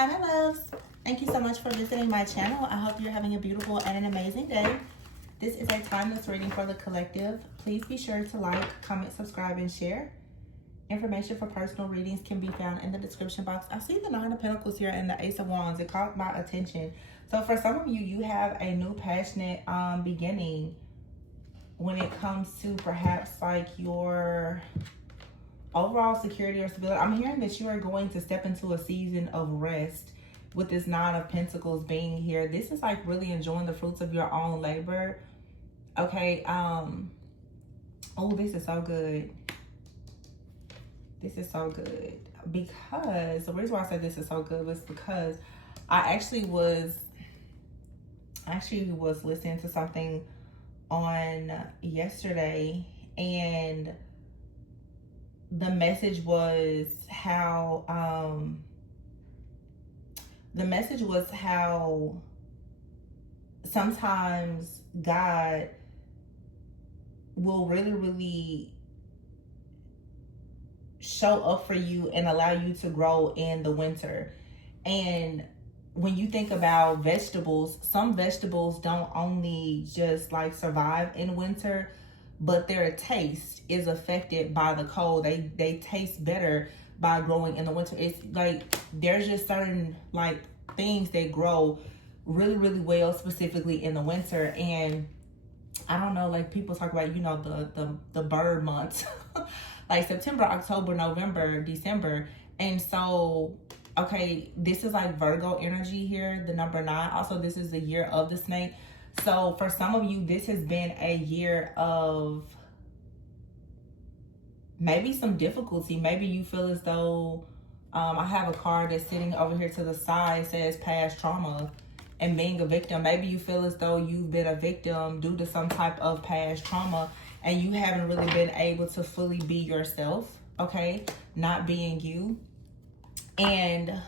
Hi, my loves. Thank you so much for visiting my channel. I hope you're having a beautiful and an amazing day. This is a timeless reading for the collective. Please be sure to like, comment, subscribe, and share. Information for personal readings can be found in the description box. I see the Nine of Pentacles here and the Ace of Wands. It caught my attention. So for some of you, you have a new passionate beginning when it comes to perhaps like your overall security or stability. I'm hearing that you are going to step into a season of rest with this Nine of Pentacles being here. This is like really enjoying the fruits of your own labor. Okay. Oh, this is so good. This is so good because the reason why I said this is so good was because I actually was listening to something on yesterday, and the message was how sometimes God will really show up for you and allow you to grow in the winter. And when you think about vegetables, some vegetables don't only just like survive in winter, but their taste is affected by the cold. They taste better by growing in the winter. It's like there's just certain like things that grow really well, specifically in the winter. And I don't know, like people talk about, you know, the bird months like September, October, November, December. And so, okay, this is like Virgo energy here, the number 9. Also, this is the year of the snake. So for some of you, this has been a year of maybe some difficulty. Maybe you feel as though, I have a card that's sitting over here to the side, says past trauma and being a victim. Maybe you feel as though you've been a victim due to some type of past trauma and you haven't really been able to fully be yourself, okay? Not being you. And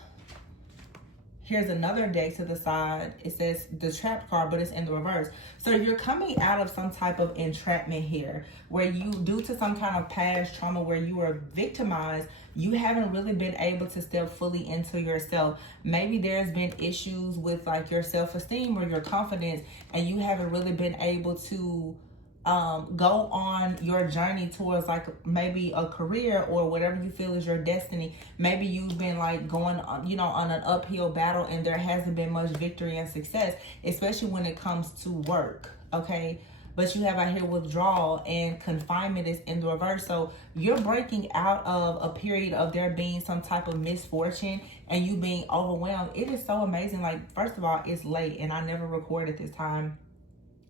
here's another deck to the side. It says the Trapped card, but it's in the reverse. So you're coming out of some type of entrapment here where you, due to some kind of past trauma where you were victimized, you haven't really been able to step fully into yourself. Maybe there's been issues with like your self-esteem or your confidence, and you haven't really been able to go on your journey towards like maybe a career or whatever you feel is your destiny. Maybe you've been like going on, you know, on an uphill battle, and there hasn't been much victory and success, especially when it comes to work, okay? But you have out here withdrawal, and confinement is in the reverse. So you're breaking out of a period of there being some type of misfortune and you being overwhelmed. It is so amazing. Like, first of all, it's late and I never recorded this time,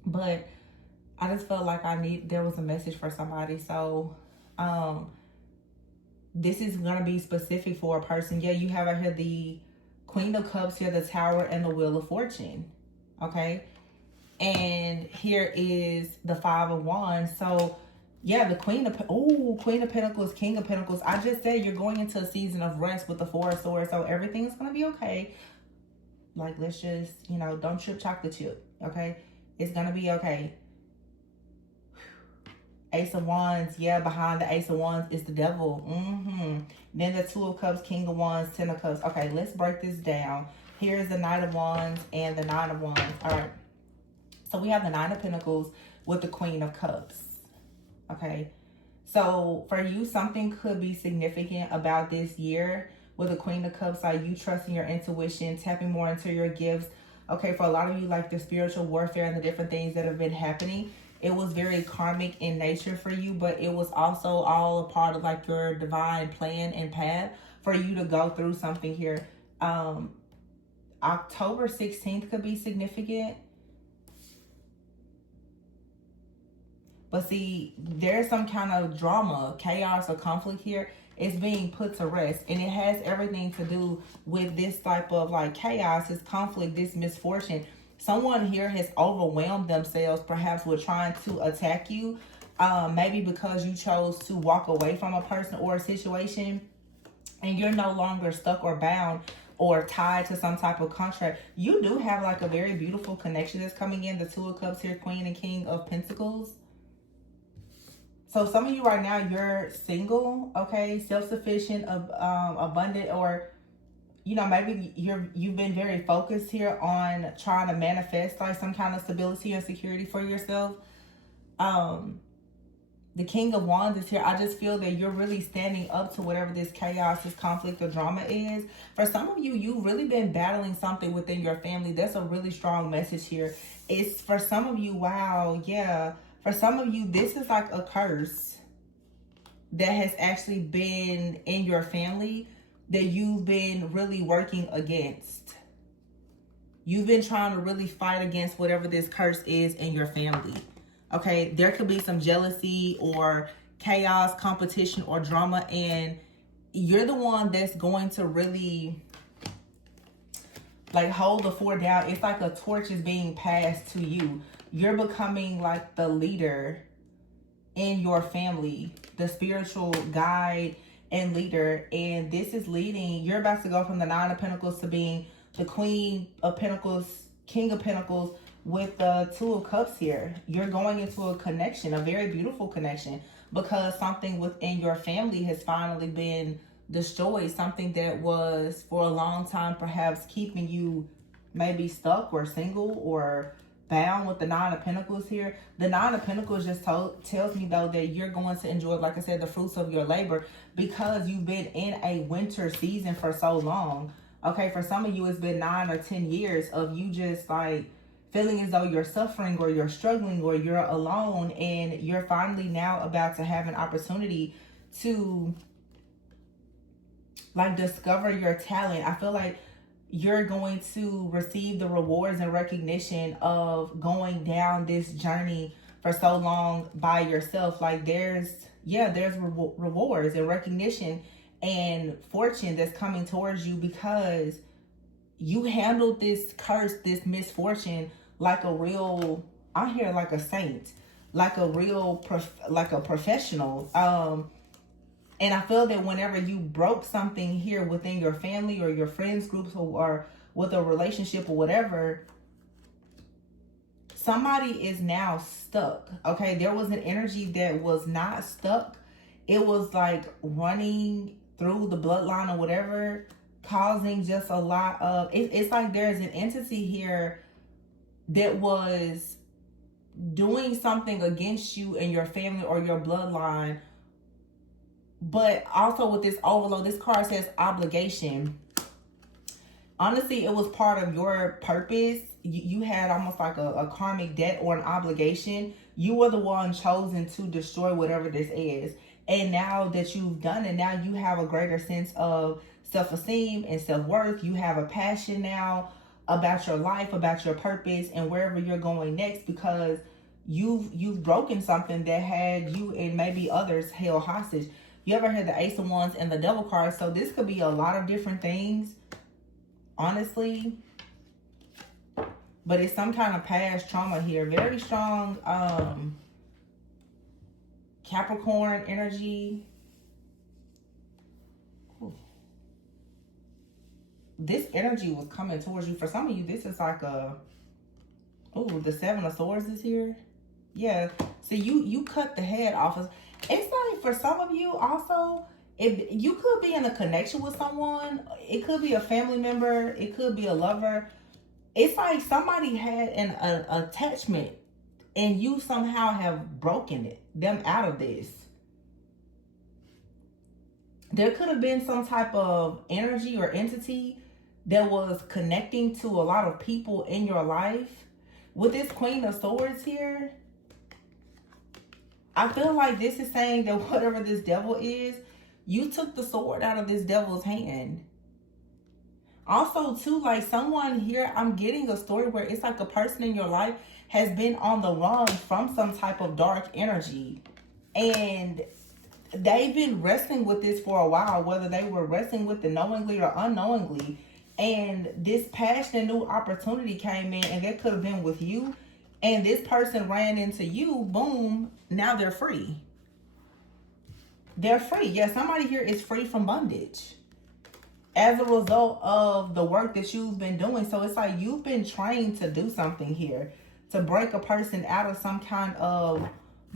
but I just felt like there was a message for somebody. So this is going to be specific for a person. Yeah, you have out here the Queen of Cups here, the Tower, and the Wheel of Fortune. Okay. And here is the Five of Wands. So yeah, the Queen of Pentacles, King of Pentacles. I just said you're going into a season of rest with the Four of Swords. So everything's going to be okay. Like, let's just, you know, don't trip chocolate chip. Okay. It's going to be okay. Ace of Wands, yeah, behind the Ace of Wands is the Devil. Then the Two of Cups, King of Wands, Ten of Cups. Okay, let's break this down. Here's the Knight of Wands and the Nine of Wands. All right. So we have the Nine of Pentacles with the Queen of Cups. Okay. So for you, something could be significant about this year with the Queen of Cups, like you trusting your intuition, tapping more into your gifts. Okay, for a lot of you, like the spiritual warfare and the different things that have been happening, it was very karmic in nature for you, but it was also all a part of like your divine plan and path for you to go through something here. October 16th could be significant. But see, there's some kind of drama, chaos, or conflict here. It's being put to rest. And it has everything to do with this type of like chaos, this conflict, this misfortune. Someone here has overwhelmed themselves perhaps with trying to attack you. Maybe because you chose to walk away from a person or a situation, and you're no longer stuck or bound or tied to some type of contract. You do have like a very beautiful connection that's coming in. The Two of Cups here, Queen and King of Pentacles. So some of you right now, you're single, okay, self-sufficient, abundant, or you know, maybe you've been very focused here on trying to manifest like some kind of stability and security for yourself. The King of Wands is here. I just feel that you're really standing up to whatever this chaos, this conflict or drama is. For some of you, you've really been battling something within your family. That's a really strong message here. It's for some of you, wow, yeah. For some of you, this is like a curse that has actually been in your family that you've been really working against. You've been trying to really fight against whatever this curse is in your family. Okay, there could be some jealousy or chaos, competition, or drama, and you're the one that's going to really like hold the fort down. It's like a torch is being passed to you. You're becoming like the leader in your family, the spiritual guide and leader, and this is leading. You're about to go from the Nine of Pentacles to being the Queen of Pentacles, King of Pentacles, with the Two of Cups here. You're going into a connection, a very beautiful connection, because something within your family has finally been destroyed. Something that was for a long time perhaps keeping you maybe stuck or single or bound with the Nine of Pentacles here. The Nine of Pentacles just tells me though that you're going to enjoy, like I said, the fruits of your labor, because you've been in a winter season for so long. Okay, for some of you it's been 9 or 10 years of you just like feeling as though you're suffering or you're struggling or you're alone, and you're finally now about to have an opportunity to like discover your talent. I feel like you're going to receive the rewards and recognition of going down this journey for so long by yourself. Like there's rewards and recognition and fortune that's coming towards you, because you handled this curse, this misfortune, like a real, I'm here like a saint, like a real, like a professional. And I feel that whenever you broke something here within your family or your friends groups or with a relationship or whatever, somebody is now stuck. Okay, there was an energy that was not stuck. It was like running through the bloodline or whatever, causing just a lot of, it's like there's an entity here that was doing something against you and your family or your bloodline. But also with this overload, this card says obligation. Honestly, it was part of your purpose. You had almost like a karmic debt or an obligation. You were the one chosen to destroy whatever this is. And now that you've done it, now you have a greater sense of self-esteem and self-worth. You have a passion now about your life, about your purpose, and wherever you're going next, because you've broken something that had you and maybe others held hostage. You ever heard the Ace of Wands and the Devil card? So this could be a lot of different things, honestly. But it's some kind of past trauma here. Very strong Capricorn energy. Ooh. This energy was coming towards you. For some of you, this is like a... Oh, the Seven of Swords is here. Yeah. So you cut the head off of... It's like for some of you also, if you could be in a connection with someone, it could be a family member, it could be a lover. It's like somebody had an attachment and you somehow have broken them out of this. There could have been some type of energy or entity that was connecting to a lot of people in your life. With this Queen of Swords here, I feel like this is saying that whatever this devil is, you took the sword out of this devil's hand. Also, too, like someone here, I'm getting a story where it's like a person in your life has been on the run from some type of dark energy. And they've been wrestling with this for a while, whether they were wrestling with it knowingly or unknowingly. And this passionate new opportunity came in, and it could have been with you. And this person ran into you, boom, now they're free. They're free. Yeah, somebody here is free from bondage as a result of the work that you've been doing. So it's like you've been trained to do something here, to break a person out of some kind of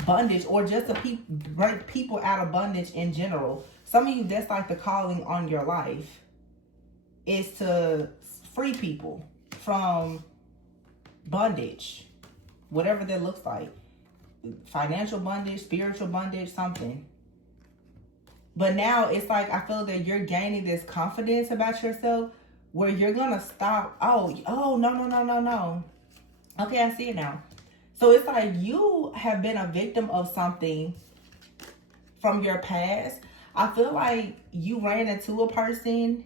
bondage, or just to break people out of bondage in general. Some of you, that's like the calling on your life. is to free people from bondage, whatever that looks like. Financial bondage, spiritual bondage, something. But now it's like, I feel that you're gaining this confidence about yourself where you're going to stop. Oh, no. Okay, I see it now. So it's like you have been a victim of something from your past. I feel like you ran into a person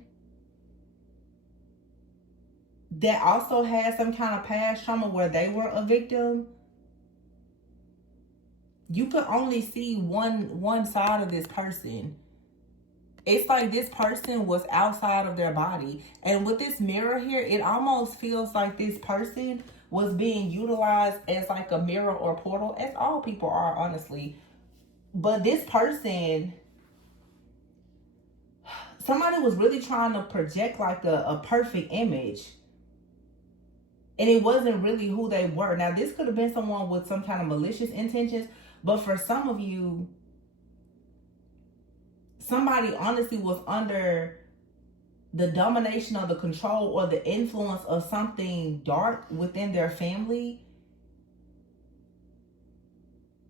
that also had some kind of past trauma where they were a victim. You could only see one side of this person. It's like this person was outside of their body. And with this mirror here, it almost feels like this person was being utilized as like a mirror or portal, as all people are, honestly. But this person, somebody was really trying to project like a perfect image. And it wasn't really who they were. Now, this could have been someone with some kind of malicious intentions. But for some of you, somebody honestly was under the domination or the control or the influence of something dark within their family.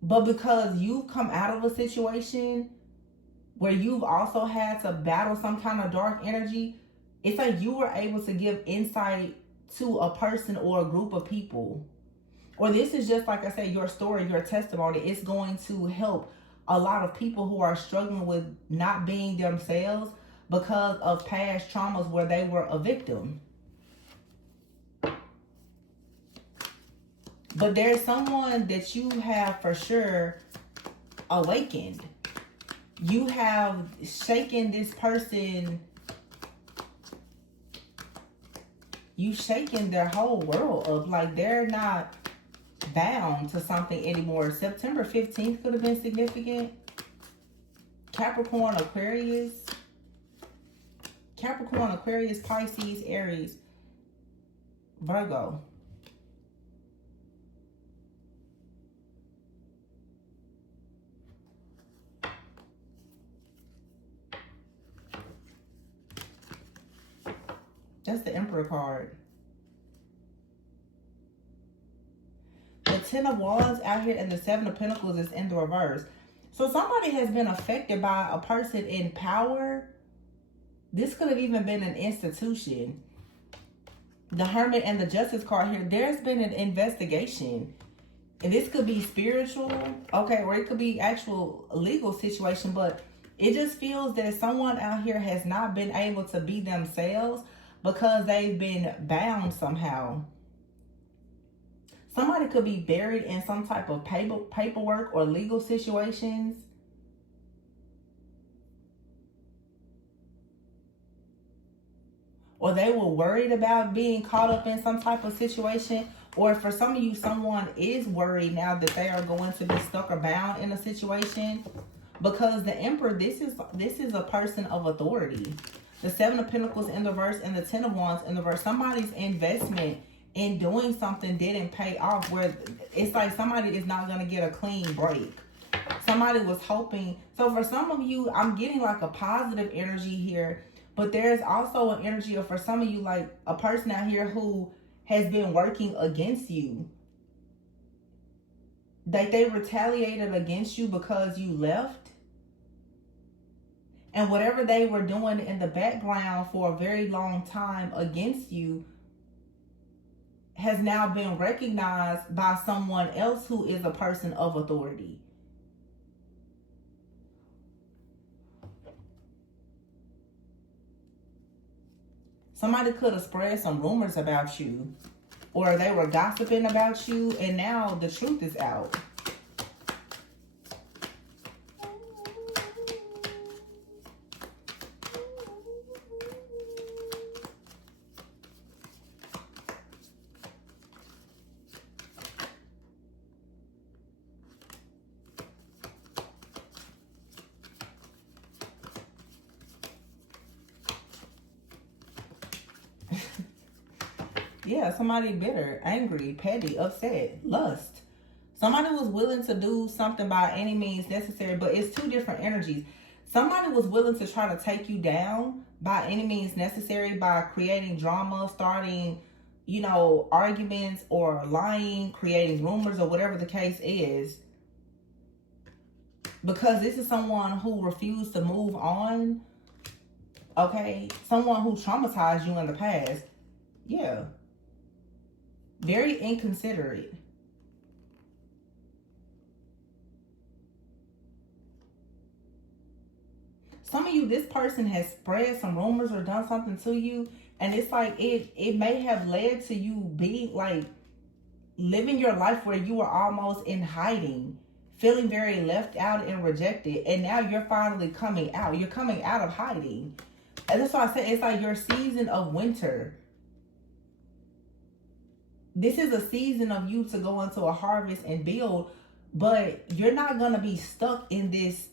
But because you've come out of a situation where you've also had to battle some kind of dark energy, it's like you were able to give insight to a person or a group of people. Or this is just, like I said, your story, your testimony. It's going to help a lot of people who are struggling with not being themselves because of past traumas where they were a victim. But there's someone that you have for sure awakened. You have shaken this person. You've shaken their whole world up. Like, they're not bound to something anymore. September 15th could have been significant. Capricorn, Aquarius, Pisces, Aries, Virgo. That's the Emperor card. The Ten of Wands out here and the Seven of Pentacles is in the reverse. So somebody has been affected by a person in power. This could have even been an institution. The Hermit and the Justice card here. There's been an investigation. And this could be spiritual, okay, or it could be actual legal situation. But it just feels that someone out here has not been able to be themselves because they've been bound somehow. Somebody could be buried in some type of paperwork or legal situations. Or they were worried about being caught up in some type of situation. Or for some of you, someone is worried now that they are going to be stuck or bound in a situation. Because the Emperor, this is a person of authority. The Seven of Pentacles in the reverse and the Ten of Wands in the reverse. Somebody's investment in doing something didn't pay off, where it's like somebody is not going to get a clean break. Somebody was hoping. So for some of you, I'm getting like a positive energy here, but there's also an energy of, for some of you, like a person out here who has been working against you. Like they retaliated against you because you left. And whatever they were doing in the background for a very long time against you has now been recognized by someone else who is a person of authority. Somebody could have spread some rumors about you, or they were gossiping about you, and now the truth is out. Yeah, somebody bitter, angry, petty, upset, lust. Somebody was willing to do something by any means necessary, but it's two different energies. Somebody was willing to try to take you down, by any means necessary, by creating drama, starting, you know, arguments or lying, creating rumors or whatever the case is. Because this is someone who refused to move on. Okay? Someone who traumatized you in the past. Yeah. Very inconsiderate. Some of you, this person has spread some rumors or done something to you, and it's like it may have led to you being like living your life where you were almost in hiding, feeling very left out and rejected, and now you're finally coming out. You're coming out of hiding. And that's why I say it's like your season of winter. This is a season of you to go into a harvest and build, but you're not going to be stuck in this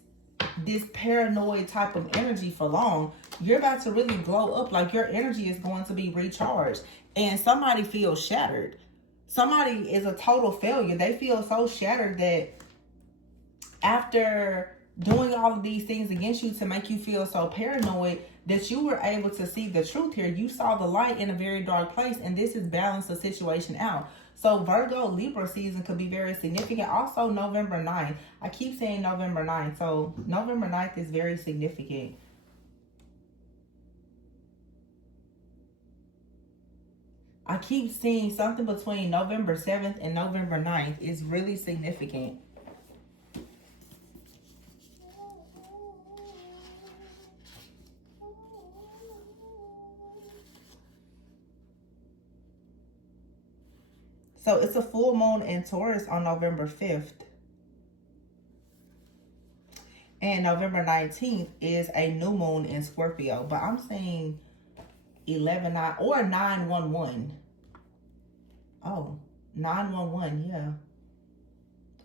paranoid type of energy for long. You're about to really glow up. Like your energy is going to be recharged, and somebody feels shattered. Somebody is a total failure. They feel so shattered that after doing all of these things against you to make you feel so paranoid, that you were able to see the truth here. You saw the light in a very dark place, and this has balanced the situation out. So Virgo, Libra season could be very significant. Also November 9th. I keep saying November 9th. So November 9th is very significant. I keep seeing something between November 7th and November 9th is really significant. So it's a full moon in Taurus on November 5th. And November 19th is a new moon in Scorpio. But I'm saying 11-9 or 9-1-1. Oh, 9-1-1, yeah.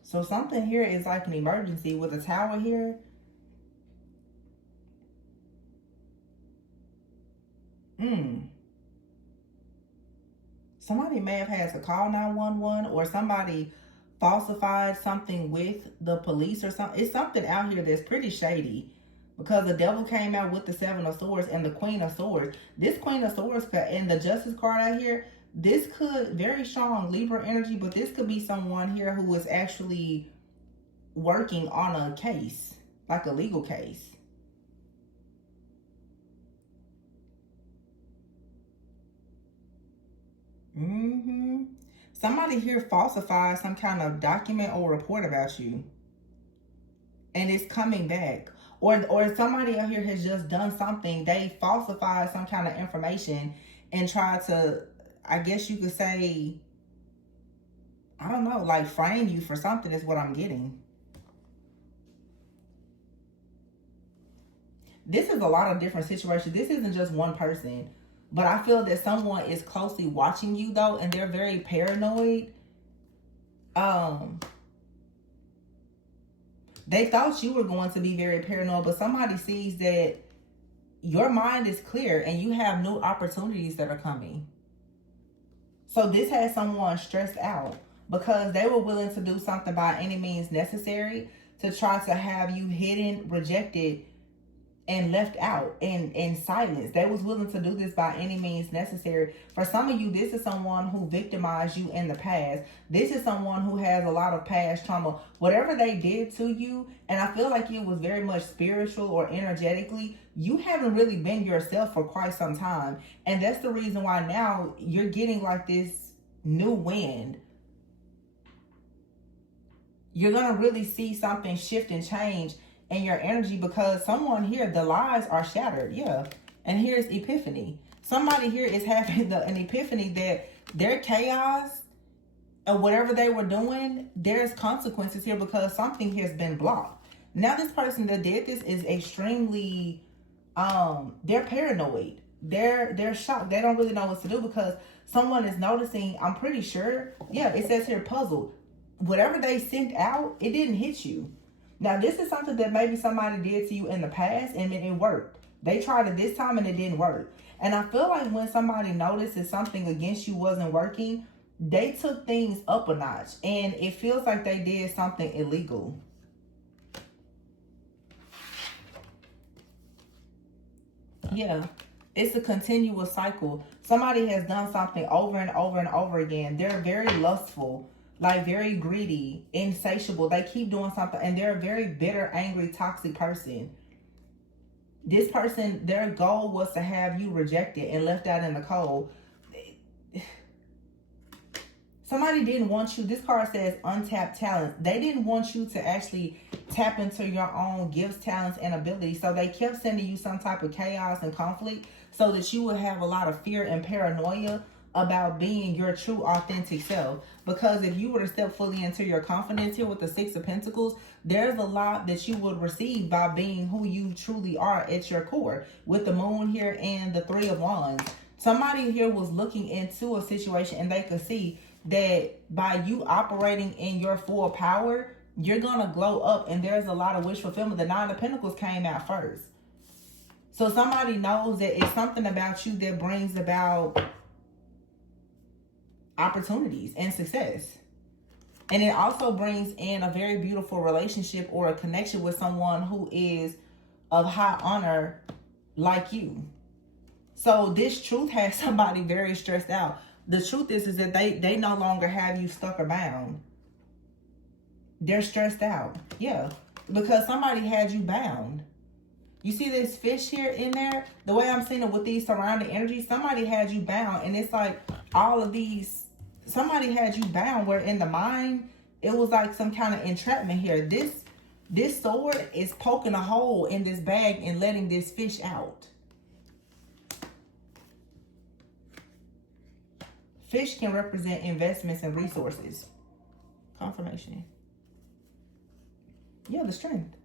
So something here is like an emergency with a tower here. Somebody may have had to call 911, or somebody falsified something with the police or something. It's something out here that's pretty shady, because the devil came out with the 7 of Swords and the Queen of Swords. This Queen of Swords and the Justice card out here, this could, very strong Libra energy, but this could be someone here who is actually working on a case, like a legal case. Somebody here falsified some kind of document or report about you, and it's coming back. Or somebody out here has just done something. They falsified some kind of information and tried to, I guess you could say, I don't know, like frame you for something is what I'm getting. This is a lot of different situations. This isn't just one person. But I feel that someone is closely watching you, though, and they're very paranoid. They thought you were going to be very paranoid, but somebody sees that your mind is clear and you have new opportunities that are coming. So this has someone stressed out because they were willing to do something by any means necessary to try to have you hidden, rejected, and left out in silence. They was willing to do this by any means necessary. For some of you, this is someone who victimized you in the past. This is someone who has a lot of past trauma. Whatever they did to you, and I feel like it was very much spiritual or energetically, you haven't really been yourself for quite some time. And that's the reason why now you're getting like this new wind. You're going to really see something shift and change in your energy, because someone here, the lies are shattered. Yeah. And here's epiphany. Somebody here is having an epiphany that their chaos or whatever they were doing, there's consequences here because something has been blocked. Now this person that did this is extremely they're paranoid. They're shocked. They don't really know what to do because someone is noticing. I'm pretty sure. Yeah, it says here puzzled. Whatever they sent out, it didn't hit you. Now, this is something that maybe somebody did to you in the past and it worked. They tried it this time and it didn't work. And I feel like when somebody notices something against you wasn't working, they took things up a notch. And it feels like they did something illegal. Yeah. It's a continuous cycle. Somebody has done something over and over and over again. They're very lustful, like very greedy, insatiable. They keep doing something, and they're a very bitter, angry, toxic person. This person, their goal was to have you rejected and left out in the cold. Somebody didn't want you. This card says untapped talent. They didn't want you to actually tap into your own gifts, talents, and abilities. So they kept sending you some type of chaos and conflict so that you would have a lot of fear and paranoia about being your true, authentic self. Because if you were to step fully into your confidence here with the Six of Pentacles, there's a lot that you would receive by being who you truly are at your core. With the Moon here and the Three of Wands. Somebody here was looking into a situation and they could see that by you operating in your full power, you're gonna glow up, and there's a lot of wish fulfillment. The Nine of Pentacles came out first. So somebody knows that it's something about you that brings about opportunities and success. And it also brings in a very beautiful relationship or a connection with someone who is of high honor like you. So this truth has somebody very stressed out. The truth is that they no longer have you stuck or bound. They're stressed out. Yeah. Because somebody had you bound. You see this fish here in there? The way I'm seeing it with these surrounding energies, somebody had you bound. And it's like all of these, somebody had you bound where in the mind, it was like some kind of entrapment here. This sword is poking a hole in this bag and letting this fish out. Fish can represent investments and resources. Confirmation. Yeah, the strength.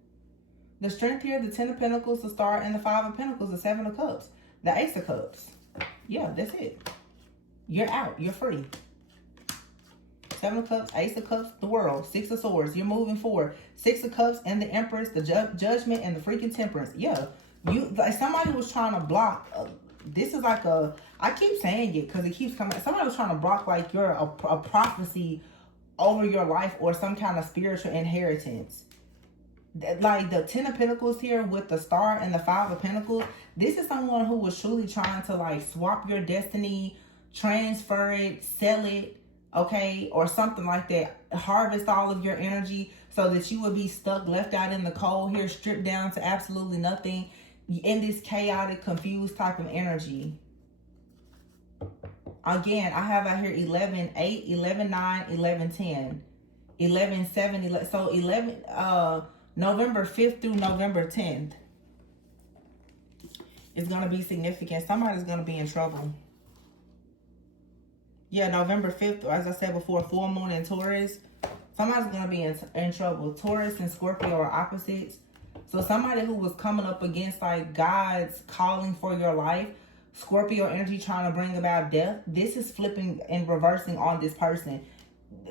The strength here, the Ten of Pentacles, the Star, and the Five of Pentacles, the Seven of Cups, the Ace of Cups. Yeah, that's it. You're out. You're free. Seven of Cups, Ace of Cups, the World, Six of Swords. You're moving forward. Six of Cups and the Empress, the Judgment, and the freaking Temperance. Yeah, you like somebody was trying to block. This is like a, I keep saying it because it keeps coming. Somebody was trying to block like you're a prophecy over your life or some kind of spiritual inheritance. Like the Ten of Pentacles here with the Star and the Five of Pentacles. This is someone who was truly trying to like swap your destiny, transfer it, sell it, okay, or something like that. Harvest all of your energy so that you would be stuck, left out in the cold here, stripped down to absolutely nothing in this chaotic, confused type of energy. Again, I have out here 11, 8, 11, 9, 11, 10, 11, 7, 11. So 11, November 5th through November 10th is going to be significant. Somebody's going to be in trouble. Yeah, November 5th, as I said before, full moon in Taurus. Somebody's going to be in trouble. Taurus and Scorpio are opposites. So somebody who was coming up against like God's calling for your life, Scorpio energy trying to bring about death, this is flipping and reversing on this person.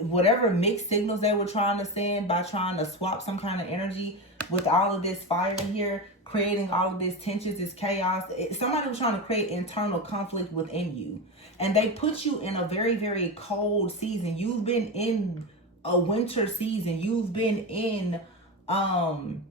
Whatever mixed signals they were trying to send by trying to swap some kind of energy with all of this fire here, creating all of this tensions, this chaos. Somebody was trying to create internal conflict within you. And they put you in a very, very cold season. You've been in a winter season. You've been in, some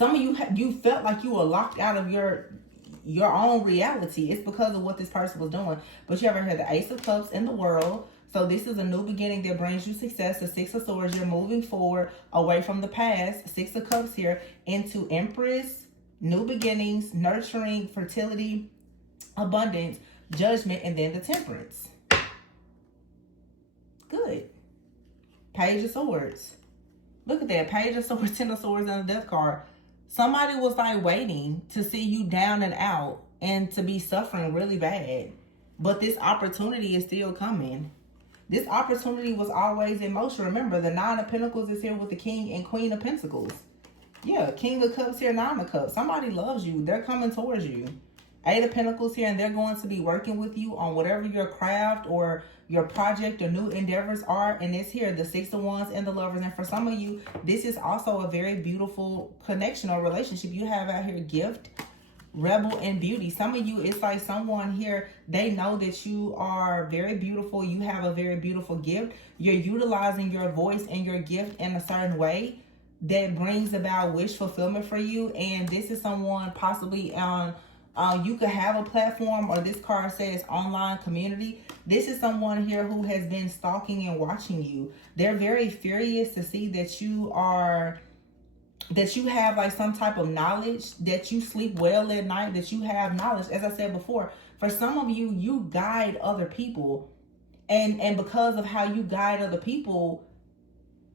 of you felt like you were locked out of your own reality. It's because of what this person was doing. But you ever heard the Ace of Cups in the World. So this is a new beginning that brings you success. The Six of Swords, you're moving forward away from the past. Six of Cups here into Empress, new beginnings, nurturing, fertility, abundance, Judgment, and then the Temperance. Good. Page of Swords. Look at that. Page of Swords, Ten of Swords, and the Death card. Somebody was like waiting to see you down and out and to be suffering really bad. But this opportunity is still coming. This opportunity was always in motion. Remember, the Nine of Pentacles is here with the King and Queen of Pentacles. Yeah, King of Cups here, Nine of Cups. Somebody loves you. They're coming towards you. Eight of Pentacles here, and they're going to be working with you on whatever your craft or your project or new endeavors are. And it's here, the Six of Wands and the Lovers. And for some of you, this is also a very beautiful connection or relationship. You have out here gift, rebel, and beauty. Some of you, it's like someone here, they know that you are very beautiful. You have a very beautiful gift. You're utilizing your voice and your gift in a certain way that brings about wish fulfillment for you. And this is someone possibly on You could have a platform, or this card says online community. This is someone here who has been stalking and watching you. They're very furious to see that you have like some type of knowledge, that you sleep well at night, that you have knowledge. As I said before, for some of you, you guide other people. And because of how you guide other people,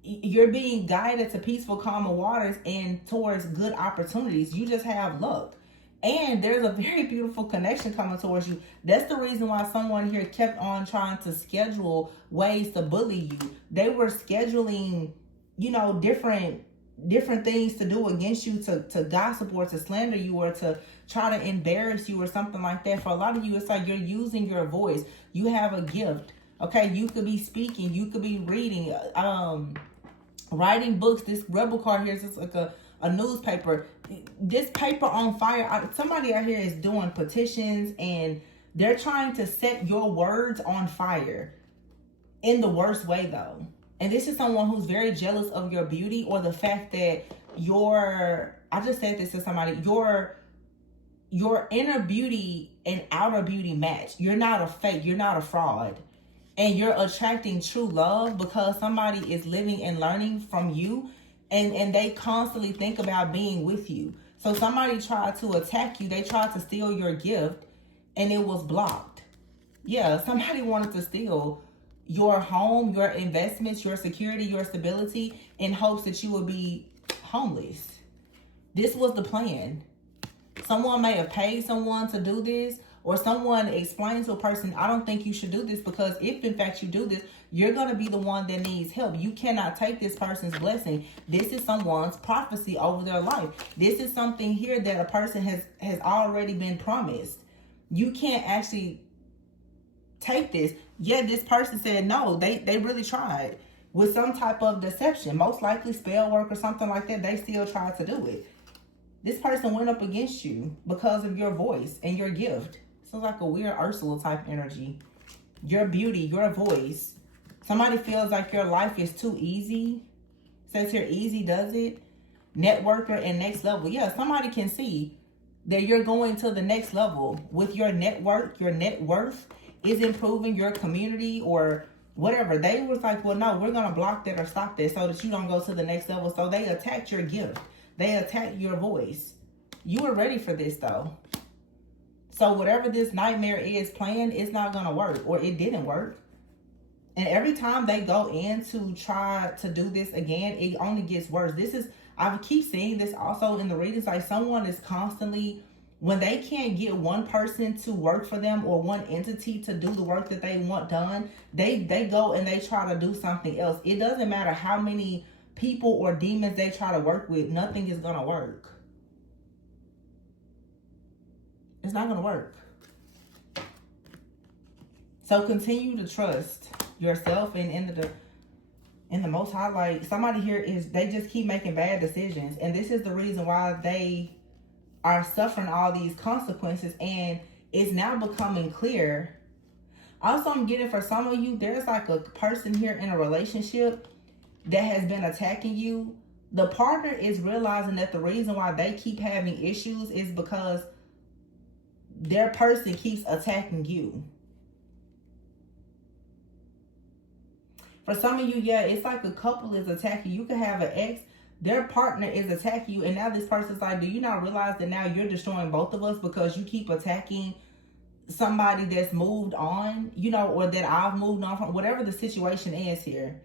you're being guided to peaceful, calmer waters and towards good opportunities. You just have luck. And there's a very beautiful connection coming towards you. That's the reason why someone here kept on trying to schedule ways to bully you. They were scheduling, different things to do against you, to gossip or to slander you or to try to embarrass you or something like that. For a lot of you, it's like you're using your voice. You have a gift. Okay, you could be speaking, you could be reading, writing books. This rebel card here is just like a newspaper. This paper on fire. Somebody out here is doing petitions, and they're trying to set your words on fire in the worst way, though. And this is someone who's very jealous of your beauty, or the fact that I just said this to somebody, your inner beauty and outer beauty match. You're not a fake, you're not a fraud. And you're attracting true love because somebody is living and learning from you, and they constantly think about being with you. So somebody tried to attack you. They tried to steal your gift, and it was blocked. Yeah, somebody wanted to steal your home, your investments, your security, your stability, in hopes that you would be homeless. This was the plan. Someone may have paid someone to do this, or someone explained to a person, I don't think you should do this, because if in fact you do this, you're going to be the one that needs help. You cannot take this person's blessing. This is someone's prophecy over their life. This is something here that a person has already been promised. You can't actually take this. Yeah, this person said no. They really tried with some type of deception, most likely spell work or something like that. They still tried to do it. This person went up against you because of your voice and your gift. Sounds like a weird Ursula type energy. Your beauty, your voice. Somebody feels like your life is too easy. Says here, easy does it. Networker and next level. Yeah, somebody can see that you're going to the next level with your network. Your net worth is improving, your community or whatever. They was like, well, no, we're going to block that or stop that so that you don't go to the next level. So they attacked your gift. They attacked your voice. You were ready for this, though. So whatever this nightmare is planned, it's not going to work, or it didn't work. And every time they go in to try to do this again, it only gets worse. I keep seeing this also in the readings, like someone is constantly, when they can't get one person to work for them or one entity to do the work that they want done, they go and they try to do something else. It doesn't matter how many people or demons they try to work with, nothing is going to work. It's not going to work. So continue to trust yourself and in the Most High. Like somebody here they just keep making bad decisions. And this is the reason why they are suffering all these consequences. And it's now becoming clear. Also, I'm getting for some of you, there's like a person here in a relationship that has been attacking you. The partner is realizing that the reason why they keep having issues is because their person keeps attacking you. For some of you, yeah, it's like a couple is attacking you. You could have an ex, their partner is attacking you, and now this person's like, do you not realize that now you're destroying both of us because you keep attacking somebody that's moved on, or that I've moved on from, whatever the situation is here.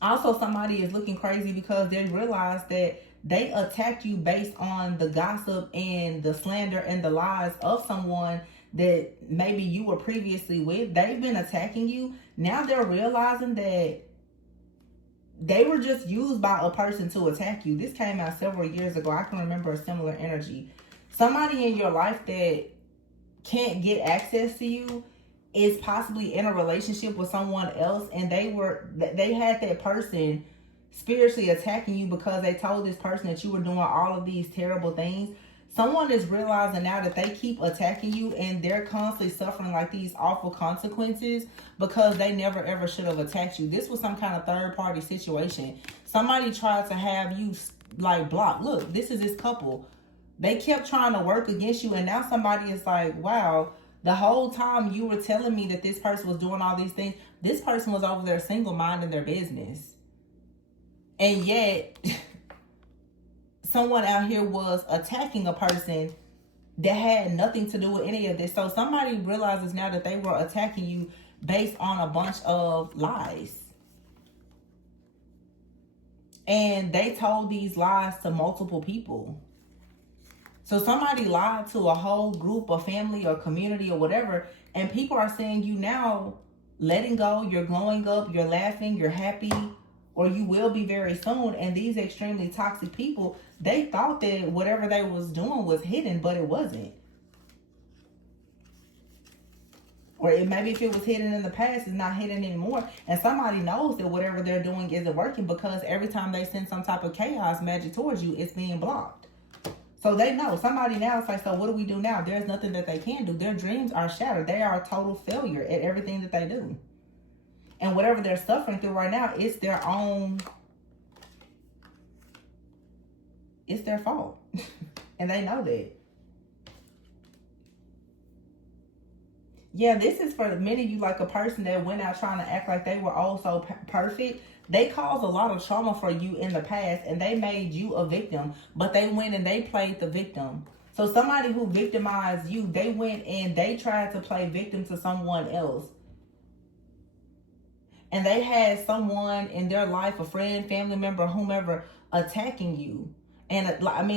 Also, somebody is looking crazy because they realize that they attacked you based on the gossip and the slander and the lies of someone that maybe you were previously with. They've been attacking you. Now they're realizing that they were just used by a person to attack you. This came out several years ago. I can remember a similar energy. Somebody in your life that can't get access to you is possibly in a relationship with someone else, and they had that person spiritually attacking you because they told this person that you were doing all of these terrible things. Someone is realizing now that they keep attacking you and they're constantly suffering like these awful consequences because they never ever should have attacked you. This was some kind of third party situation. Somebody tried to have you like blocked. Look, this is this couple. They kept trying to work against you, and now somebody is like, wow, the whole time you were telling me that this person was doing all these things, this person was over there single minding their business. And yet, someone out here was attacking a person that had nothing to do with any of this. So somebody realizes now that they were attacking you based on a bunch of lies. And they told these lies to multiple people. So somebody lied to a whole group or family or community or whatever, and people are saying you now letting go, you're glowing up, you're laughing, you're happy, or you will be very soon. And these extremely toxic people, they thought that whatever they was doing was hidden, but it wasn't. Or maybe if it was hidden in the past, it's not hidden anymore. And somebody knows that whatever they're doing isn't working, because every time they send some type of chaos magic towards you, it's being blocked. So they know. Somebody now is like, so what do we do now? There's nothing that they can do. Their dreams are shattered. They are a total failure at everything that they do. And whatever they're suffering through right now, it's their own, it's their fault. And they know that. Yeah, this is for many of you, like a person that went out trying to act like they were oh so perfect. They caused a lot of trauma for you in the past, and they made you a victim, but they went and they played the victim. So somebody who victimized you, they went and they tried to play victim to someone else. And they had someone in their life, a friend, family member, whomever, attacking you. And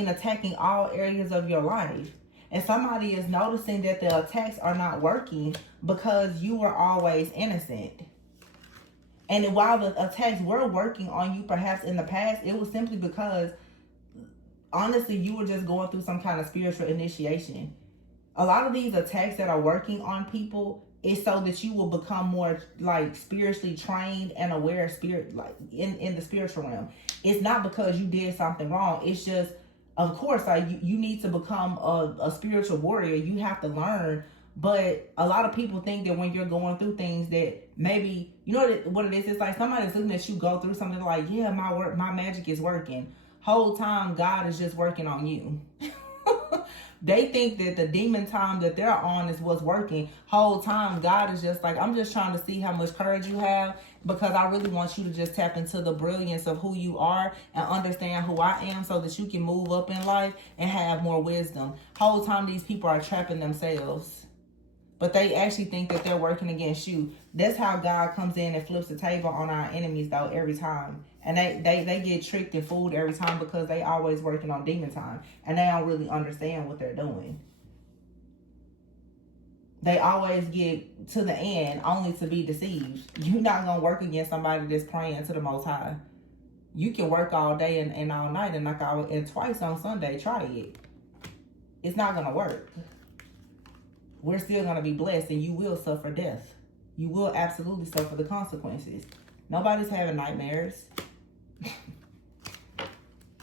attacking all areas of your life. And somebody is noticing that the attacks are not working because you were always innocent. And while the attacks were working on you perhaps in the past, it was simply because, honestly, you were just going through some kind of spiritual initiation. A lot of these attacks that are working on people is so that you will become more like spiritually trained and aware of spirit, like in the spiritual realm. It's not because you did something wrong. It's just, of course, like you need to become a spiritual warrior. You have to learn. But a lot of people think that when you're going through things that maybe, you know what it is? It's like somebody's looking at you go through something like, yeah, my magic is working. Whole time God is just working on you. They think that the demon time that they're on is what's working. Whole time God is just like, I'm just trying to see how much courage you have, because I really want you to just tap into the brilliance of who you are and understand who I am, so that you can move up in life and have more wisdom. Whole time these people are trapping themselves. But they actually think that they're working against you. That's how God comes in and flips the table on our enemies, though, every time. And they get tricked and fooled every time, because they always working on demon time. And they don't really understand what they're doing. They always get to the end only to be deceived. You're not going to work against somebody that's praying to the Most High. You can work all day and all night and twice on Sunday. Try it. It's not going to work. We're still going to be blessed, and you will suffer death. You will absolutely suffer the consequences. Nobody's having nightmares.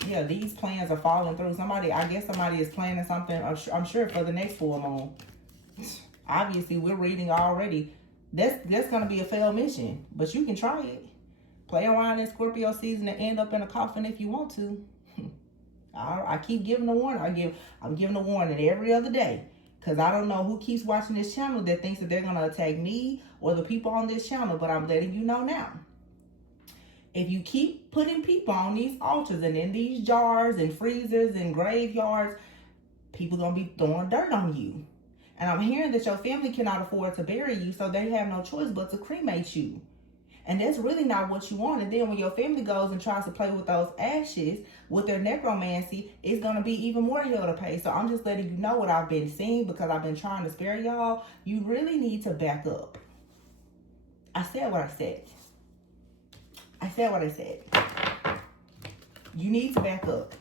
Yeah, these plans are falling through. I guess somebody is planning something, I'm sure, for the next full moon. Obviously, we're reading already. That's going to be a failed mission, but you can try it. Play around in Scorpio season and end up in a coffin if you want to. I keep giving a warning. I'm giving a warning every other day. Because I don't know who keeps watching this channel that thinks that they're going to attack me or the people on this channel. But I'm letting you know now. If you keep putting people on these altars and in these jars and freezers and graveyards, people going to be throwing dirt on you. And I'm hearing that your family cannot afford to bury you, so they have no choice but to cremate you. And that's really not what you want. And then when your family goes and tries to play with those ashes with their necromancy, it's going to be even more hell to pay. So I'm just letting you know what I've been seeing, because I've been trying to spare y'all. You really need to back up. I said what I said. I said what I said. You need to back up.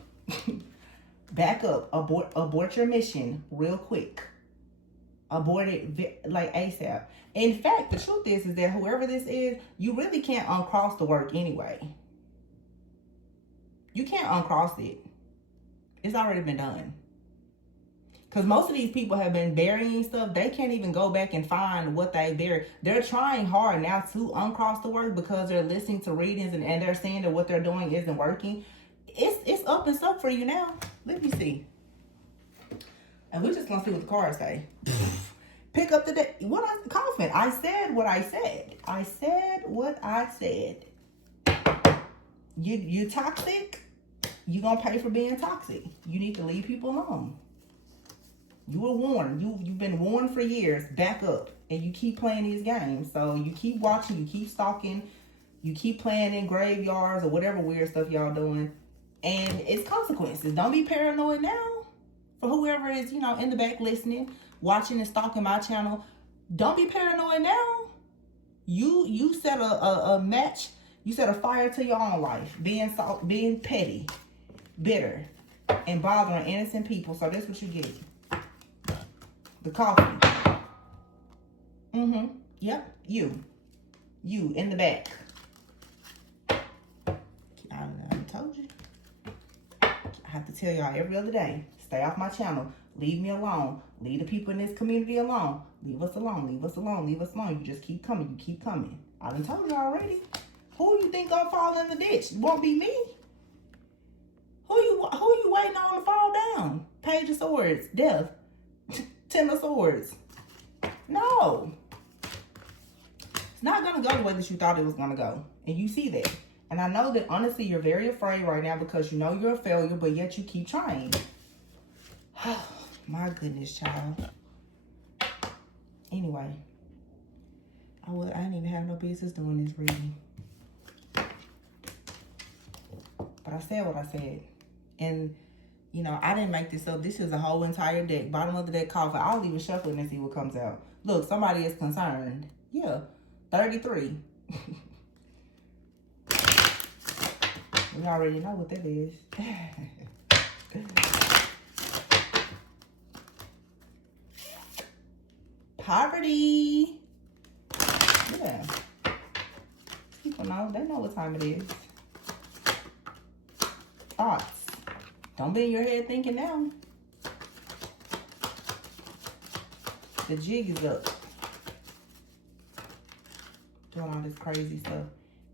Back up. Abort your mission real quick. Abort it like ASAP. In fact, the truth is that whoever this is, you really can't uncross the work anyway. You can't uncross it. It's already been done. Because most of these people have been burying stuff. They can't even go back and find what they buried. They're trying hard now to uncross the work, because they're listening to readings and they're saying that what they're doing isn't working. It's up and stuck for you now. Let me see. And we're just gonna see what the cards say. Pick up the deck. Kaufman. I said what I said. I said what I said. You toxic. You gonna pay for being toxic. You need to leave people alone. You were warned. You've been warned for years. Back up. And you keep playing these games. So you keep watching. You keep stalking. You keep playing in graveyards or whatever weird stuff y'all doing. And it's consequences. Don't be paranoid now. For whoever is, in the back listening, watching and stalking my channel. Don't be paranoid now. You set a match. You set a fire to your own life. Being petty, bitter, and bothering innocent people. So that's what you get. The coffee. Yep. You in the back. I told you. I have to tell y'all every other day. Stay off my channel. Leave me alone. Leave the people in this community alone. Leave us alone. Leave us alone. Leave us alone. You just keep coming. You keep coming. I done told you already. Who you think gonna fall in the ditch? It won't be me. Who you waiting on to fall down? Page of Swords. Death. Ten of Swords. No. It's not gonna go the way that you thought it was gonna go. And you see that. And I know that honestly you're very afraid right now because you know you're a failure, but yet you keep trying. Oh, my goodness, child. Anyway, I didn't even have no business doing this reading. But I said what I said. And, I didn't make this up. This is a whole entire deck. Bottom of the deck coffee. I'll even shuffle it and see what comes out. Look, somebody is concerned. Yeah, 33. We already know what that is. Poverty. Yeah. People know. They know what time it is. Thoughts. Don't be in your head thinking now. The jig is up. Doing all this crazy stuff.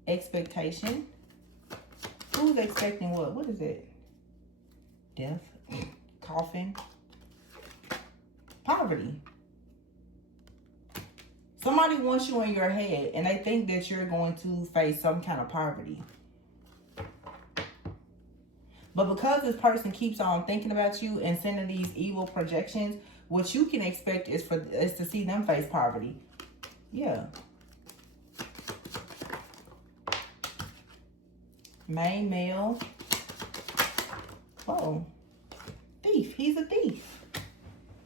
Expectation. Who's expecting what? What is it? Death. Coffin. Poverty. Somebody wants you in your head and they think that you're going to face some kind of poverty. But because this person keeps on thinking about you and sending these evil projections, what you can expect is to see them face poverty. Yeah. Main male. Oh. Thief. He's a thief.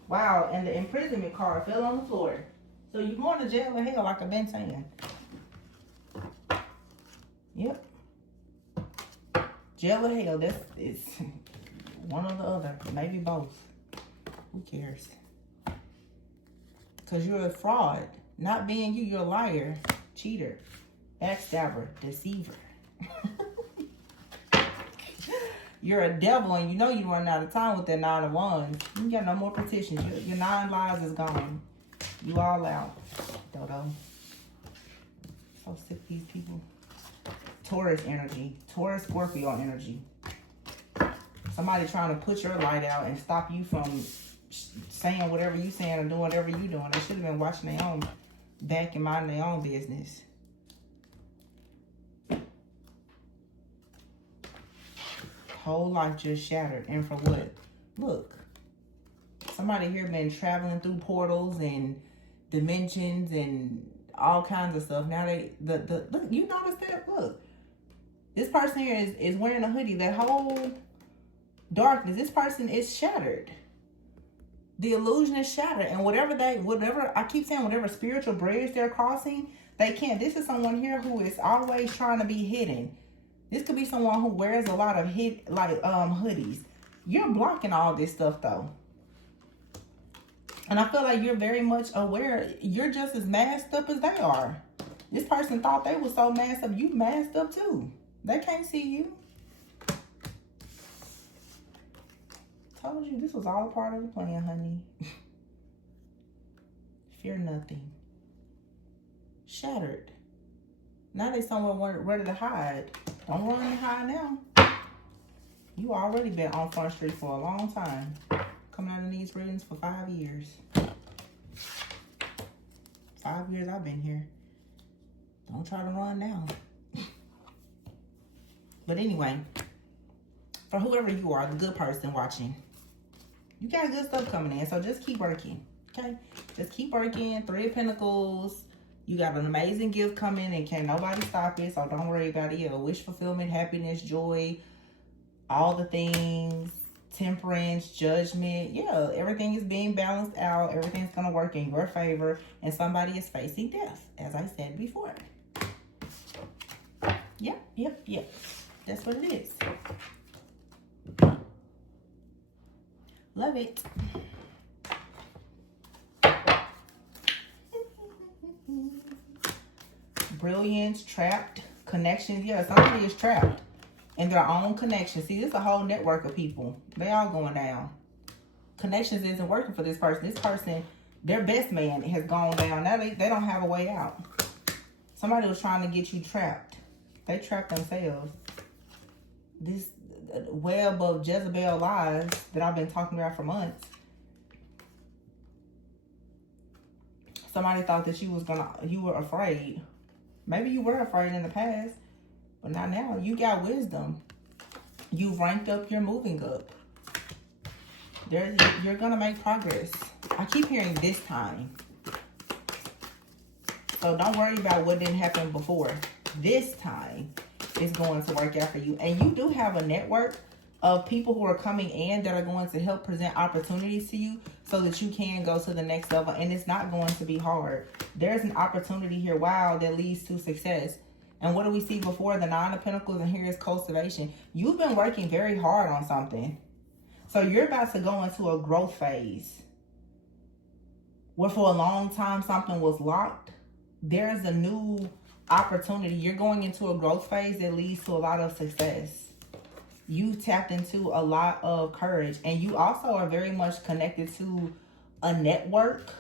Wow. And the imprisonment card fell on the floor. So you're going to jail or hell, like I've been saying. Yep. Jail or hell, it's one or the other. Maybe both. Who cares? Because you're a fraud. Not being you, you're a liar, cheater, backstabber, deceiver. You're a devil and you know you're running out of time with that 9 of Wands. You got no more petitions. Your 9 lives is gone. You all out, Dodo. So sick of these people. Taurus energy. Taurus, Scorpio energy. Somebody trying to put your light out and stop you from saying whatever you saying or doing whatever you doing. They should have been watching their own back and minding their own business. Whole life just shattered. And for what? Look. Somebody here been traveling through portals and dimensions and all kinds of stuff. Now look, you notice that? Look. This person here is wearing a hoodie. That whole darkness, this person is shattered. The illusion is shattered. And whatever I keep saying, whatever spiritual bridge they're crossing, they can't. This is someone here who is always trying to be hidden. This could be someone who wears a lot of hoodies. You're blocking all this stuff though. And I feel like you're very much aware. You're just as masked up as they are. This person thought they were so masked up. You masked up too. They can't see you. Told you this was all a part of the plan, honey. Fear nothing. Shattered. Now they somewhere ready to hide. Don't run and hide now. You already been on Front Street for a long time. Come coming out in these readings for 5 years. 5 years I've been here. Don't try to run now. But anyway, for whoever you are, the good person watching, you got good stuff coming in. So just keep working, okay? Just keep working. 3 of Pentacles. You got an amazing gift coming and can't nobody stop it. So don't worry about it. Yeah, wish fulfillment, happiness, joy, all the things. Temperance, judgment. Yeah, everything is being balanced out. Everything's going to work in your favor. And somebody is facing death, as I said before. Yep. That's what it is. Love it. Brilliance, trapped, connections. Yeah, somebody is trapped in their own connection. See, this is a whole network of people. They all going down. Connections isn't working for this person. This person, their best man has gone down. Now they don't have a way out. Somebody was trying to get you trapped. They trapped themselves. This web of Jezebel lies that I've been talking about for months. Somebody thought that you were afraid. Maybe you were afraid in the past, but not now. You got wisdom. You've ranked up, you're moving up. You're gonna make progress. I keep hearing this time. So don't worry about what didn't happen before. This time is going to work out for you. And you do have a network of people who are coming in that are going to help present opportunities to you so that you can go to the next level. And it's not going to be hard. There's an opportunity here, wow, that leads to success. And what do we see before? The 9 of Pentacles, and here is cultivation. You've been working very hard on something. So you're about to go into a growth phase where for a long time something was locked. There's a new opportunity. You're going into a growth phase that leads to a lot of success. You tapped into a lot of courage, and you also are very much connected to a network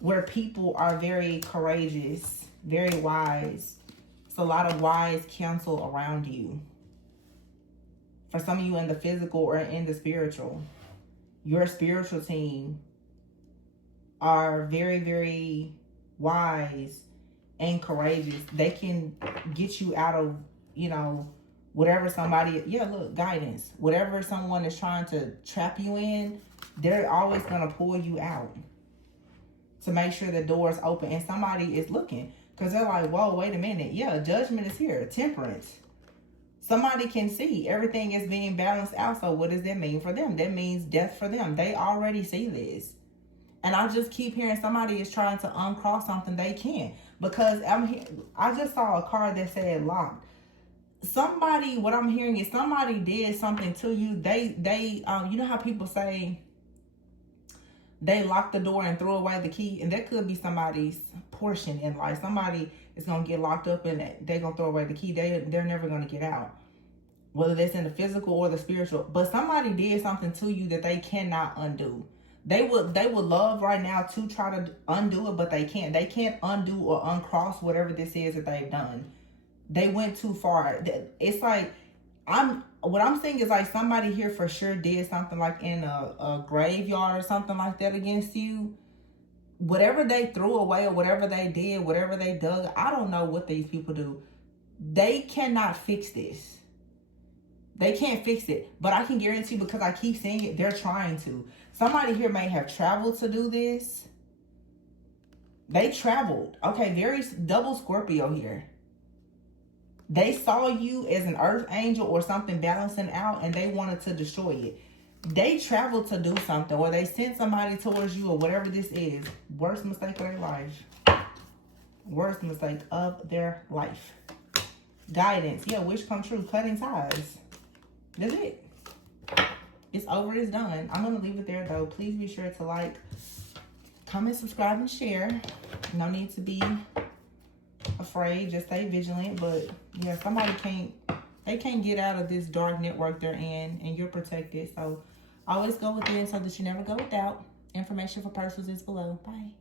where people are very courageous, very wise. It's a lot of wise counsel around you. For some of you in the physical or in the spiritual, your spiritual team are very, very wise and courageous. They can get you out of, whatever somebody, guidance. Whatever someone is trying to trap you in, they're always going to pull you out to make sure the door's open. And somebody is looking because they're like, whoa, wait a minute. Yeah, judgment is here. Temperance. Somebody can see everything is being balanced out. So what does that mean for them? That means death for them. They already see this. And I just keep hearing somebody is trying to uncross something they can't. Because I just saw a card that said locked. Somebody, what I'm hearing is somebody did something to you. They you know how people say they locked the door and threw away the key? And that could be somebody's portion in life. Somebody is going to get locked up and they're going to throw away the key. They're never going to get out. Whether that's in the physical or the spiritual. But somebody did something to you that they cannot undo. They would love right now to try to undo it, but they can't. They can't undo or uncross whatever this is that they've done. They went too far. It's like, what I'm saying is like somebody here for sure did something like in a graveyard or something like that against you. Whatever they threw away or whatever they did, whatever they dug, I don't know what these people do. They cannot fix this. They can't fix it. But I can guarantee, because I keep seeing it, they're trying to. Somebody here may have traveled to do this. They traveled. Okay, very double Scorpio here. They saw you as an earth angel or something balancing out, and they wanted to destroy it. They traveled to do something, or they sent somebody towards you, or whatever this is. Worst mistake of their life. Worst mistake of their life. Guidance. Yeah, wish come true. Cutting ties. That's it. It's over. It's done. I'm going to leave it there, though. Please be sure to like, comment, subscribe, and share. No need to be afraid. Just stay vigilant. But, yeah, somebody can't get out of this dark network they're in, and you're protected. So, always go within so that you never go without. Information for persons is below. Bye.